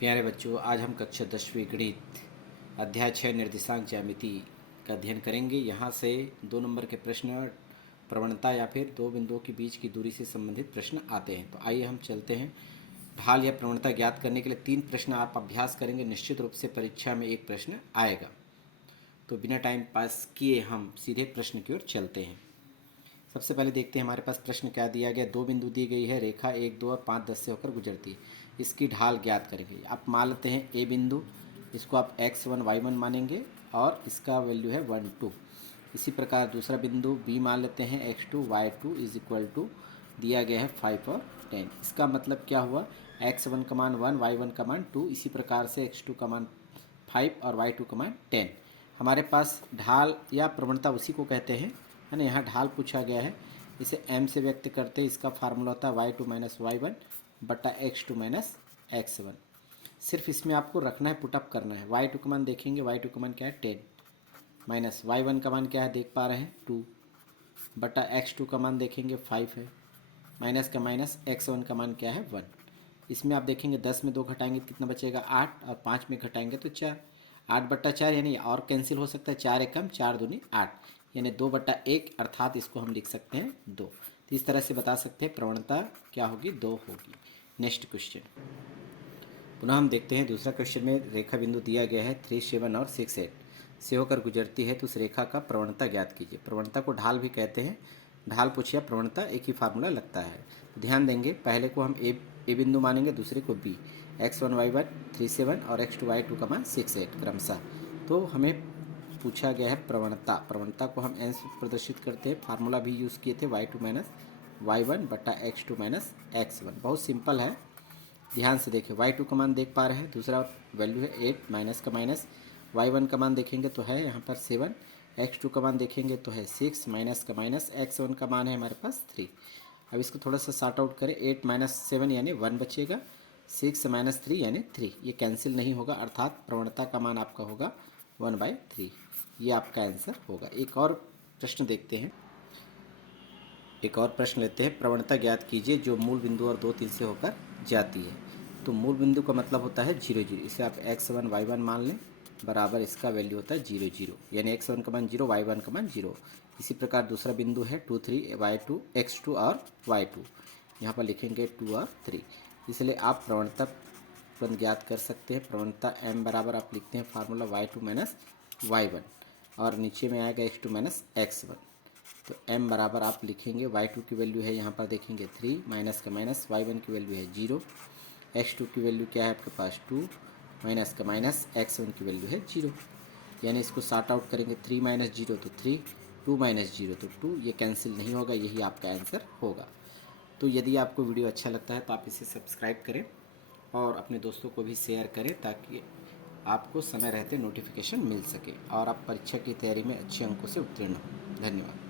प्यारे बच्चों, आज हम कक्षा 10वीं गणित अध्याय 6 निर्देशांक ज्यामिति का अध्ययन करेंगे। यहाँ से 2 नंबर के प्रश्न प्रवणता या फिर दो बिंदुओं के बीच की दूरी से संबंधित प्रश्न आते हैं। तो आइए हम चलते हैं। ढाल या प्रवणता ज्ञात करने के लिए 3 प्रश्न आप अभ्यास करेंगे। निश्चित रूप से परीक्षा में एक प्रश्न आएगा। तो बिना टाइम पास किए हम सीधे प्रश्न की ओर चलते हैं। सबसे पहले देखते हैं हमारे पास प्रश्न क्या दिया गया। 2 बिंदु दी गई है, रेखा 1, 2 और 5, 10 से होकर गुजरती है। इसकी ढाल ज्ञात करेंगे। आप मान लेते हैं ए बिंदु, इसको आप x1 y1 मानेंगे और इसका वैल्यू है 1 2। इसी प्रकार दूसरा बिंदु बी मान लेते हैं x2 y2 is equal to दिया गया है 5 और 10। इसका मतलब क्या हुआ, x1 का मान 1, y1 का मान 2, इसी प्रकार से x2 का मान 5 और y2 का मान 10। हमारे पास ढाल या प्रवणता उसी को कहते हैं, है ना। यहाँ ढाल पूछा गया है, इसे m से व्यक्त करते हैं। इसका फार्मूला होता है y2 माइनस y1 बटा x2 माइनस x1। सिर्फ इसमें आपको रखना है, पुटअप करना है। y2 का मान देखेंगे, y2 का मान क्या है 10, माइनस y1 का मान क्या है देख पा रहे हैं 2, बटा x2 का मान देखेंगे 5 है, माइनस का माइनस x1 का मान क्या है 1। इसमें आप देखेंगे 10 में 2 घटाएंगे कितना बचेगा 8, और 5 में घटाएंगे तो 4। 8 बट्टा 4 यानी और कैंसिल हो सकता है, 4 एकम 4 दूनी 8, यानी 2 बट्टा 1, अर्थात इसको हम लिख सकते हैं 2। तो इस तरह से बता सकते हैं प्रवणता क्या होगी, 2 होगी। नेक्स्ट क्वेश्चन पुनः हम देखते हैं। दूसरा क्वेश्चन में रेखा बिंदु दिया गया है 3, 7 और 6, 8 से होकर गुजरती है, तो उस रेखा का प्रवणता ज्ञात कीजिए। प्रवणता को ढाल भी कहते हैं। ढाल पूछिए, प्रवणता एक ही फार्मूला लगता है। ध्यान देंगे, पहले को हम ए बिंदु मानेंगे, दूसरे को बी। x1 y1 3, 7 और x2 y2 का मान 6, 8 क्रमशः। तो हमें पूछा गया है प्रवणता। प्रवणता को हम एन से प्रदर्शित करते हैं। फार्मूला भी यूज़ किए थे y2 माइनस y1 बटा x2 माइनस x1। बहुत सिंपल है, ध्यान से देखिए। y2 का मान देख पा रहे हैं, दूसरा वैल्यू है 8, माइनस का माइनस। y1 का मान देखेंगे तो है यहाँ पर 7, x2 का मान देखेंगे तो है 6, माइनस का माइनस, x1 का मान है हमारे पास 3। अब इसको थोड़ा सा सॉर्ट आउट करें। 8 माइनस 7 यानी 1 बचेगा, 6 माइनस 3 यानी 3। ये कैंसिल नहीं होगा, अर्थात प्रवणता का मान आपका होगा 1/3। ये आपका आंसर होगा। एक और प्रश्न देखते हैं। एक और प्रश्न लेते हैं। प्रवणता ज्ञात कीजिए जो मूल बिंदु और 2, 3 से होकर जाती है। तो मूल बिंदु का मतलब होता है 0, 0। इसे आप x1 y1 मान लें, बराबर इसका वैल्यू होता है 0, 0, यानी x1 का मान 0, y1 का मान 0। इसी प्रकार दूसरा बिंदु है 2, 3 y2 x2 और y2, यहाँ पर लिखेंगे 2 और 3। इसलिए आप प्रवणता तुरंत ज्ञात कर सकते हैं। प्रवणता m बराबर आप लिखते हैं फार्मूला y2 माइनस y1, और नीचे में आएगा x2 माइनस x1। तो m बराबर आप लिखेंगे, y2 की वैल्यू है यहाँ पर देखेंगे 3, माइनस का माइनस, y1 की वैल्यू है 0, x2 की वैल्यू क्या है आपके पास 2, माइनस का माइनस, x1 की वैल्यू है 0। यानी इसको सॉर्ट आउट करेंगे, 3 माइनस 0 तो 3, 2 माइनस 0 तो 2। ये कैंसिल नहीं होगा, यही आपका आंसर होगा। तो यदि आपको वीडियो अच्छा लगता है तो आप इसे सब्सक्राइब करें और अपने दोस्तों को भी शेयर करें, ताकि आपको समय रहते नोटिफिकेशन मिल सके और आप परीक्षा की तैयारी में अच्छे अंकों से उत्तीर्ण हों। धन्यवाद।